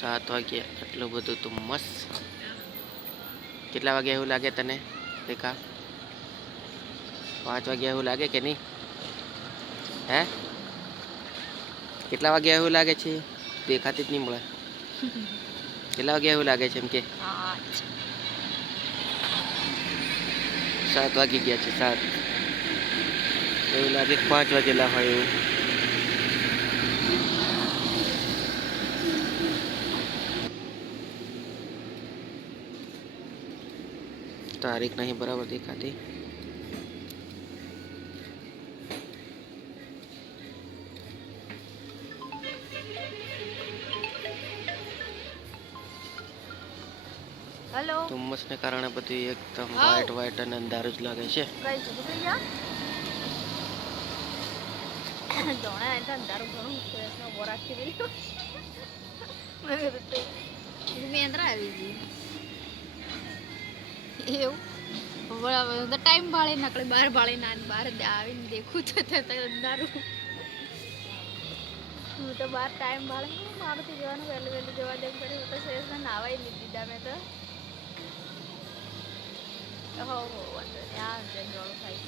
સાત વાગે આટલું બધું તો મસ્ત કેટલા વાગે એવું લાગે તને રેખા? પાંચ વાગે એવું લાગે કે નહીં? હે? કેટલા વાગે એવું લાગે છે? દેખાતી જ નહીં મળે. કેટલા વાગે એવું લાગે છે એમ કે? સાત વાગી ગયા છે સાત. એવું લાગે પાંચ વાગેલા હોય એવું. તારીખ નહીં બરાબર દેખાતી. હેલો. ધુમ્મસને કારણે બધું એકદમ વાઈટ વ્હાઈટ વ્હાઈટ અને અંધારું જ લાગે છે. અંધારું ઘણું આવી એવું. બરાબર. ટાઈમ ભાળે નકળે, બહાર ભાળે ના બહાર આવીને દેખું તો અંધારું. હું તો બહાર ટાઈમ ભાળે મારું જવાનું વહેલું વહેલું જવા દેવું પડે હું તો સુરેશને નાવાય નહીં દીધા મેં તો. હો હો વાંધો ત્યાં જોડું થાય